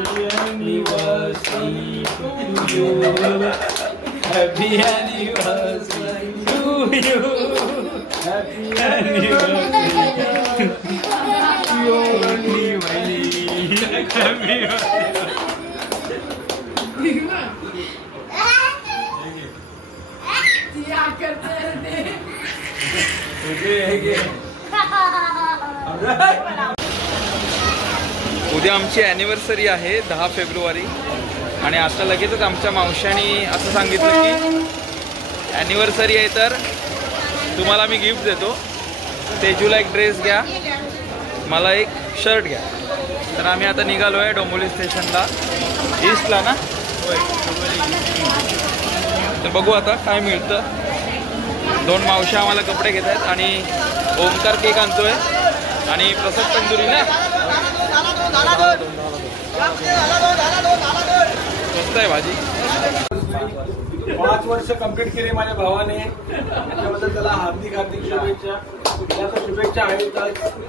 anniversary to you. Happy anniversary to you. Happy anniversary to you. Happy उद्या आमची anniversary आहे 10 February आणि आता लगेचच आमच्या मावशांनी असं सांगितलं की ॲनिव्हर्सरी आहे तर तुम्हाला मी गिफ्ट देतो, तेजूला एक ड्रेस घ्या, मला एक शर्ट घ्या. तर आम्ही आता निघालो आहे डोंबिवली स्टेशनला, ईस्टला ना. तर बघू आता काय मिळतं. 2 मावशा आम्हाला कपडे घेत आहेत आणि ओमकार केक आणतोय आणि प्रसाद तंदुरी ना मस्त आहे भाजी. 5 वर्ष कंप्लीट केले माझ्या भावाने, त्याच्याबद्दल त्याला हार्दिक शुभेच्छा. शुभेच्छा आहेत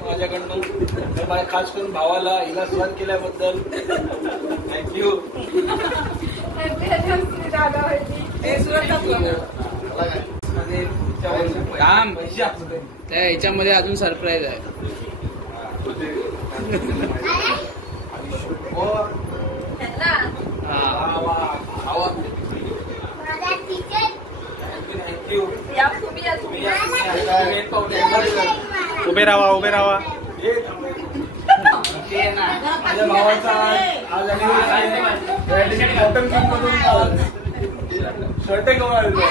माझ्याकडनं, माझ्या खास करून भावाला हिला सुरुवात केल्याबद्दल थँक्यू. त्या ह्याच्यामध्ये अजून सरप्राईज आहे. उभे राहा उभे राहा. माझ्या भावाचा आज कॉटन किंग मधून शर्ट घेऊन आलेलो.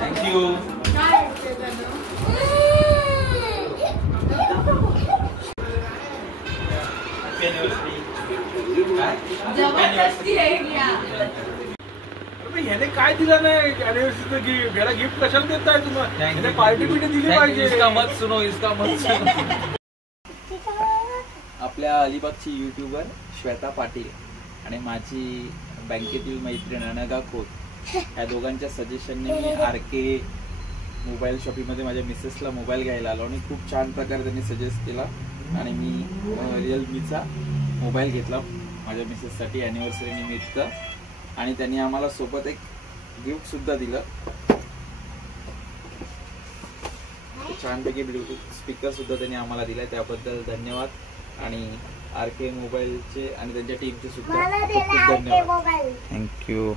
थँक्यू. ह्याने काय दिलं नाही अॅनिव्हर्सरीचं गिफ्ट, याला गिफ्ट कशाला देताय तुम्हाला? पार्टी बिटी दिली पाहिजे. इसका मत सुनो, इसका मत सुनो. आपल्या अलिबागची युट्यूबर श्वेता पाटील आणि माझी बँकेतील मैत्रीण अनघा खोत या दोघांच्या सजेशनने मी RK मोबाईल शॉपिंगमध्ये माझ्या मिसेसला मोबाईल घ्यायला आलो आणि खूप छान प्रकारे त्यांनी सजेस्ट केला आणि मी रिअलमीचा मोबाईल घेतला माझ्या मिसेससाठी ॲनिव्हर्सरी निमित्त. आणि त्यांनी आम्हाला सोबत एक गिफ्ट सुद्धा दिलं. छानपैकी ब्लूटूथ स्पीकर सुद्धा त्यांनी आम्हाला दिला, त्याबद्दल धन्यवाद. आणि RK मोबाईलचे आणि त्यांच्या टीमचे सुद्धा खूप खूप धन्यवाद. थँक्यू.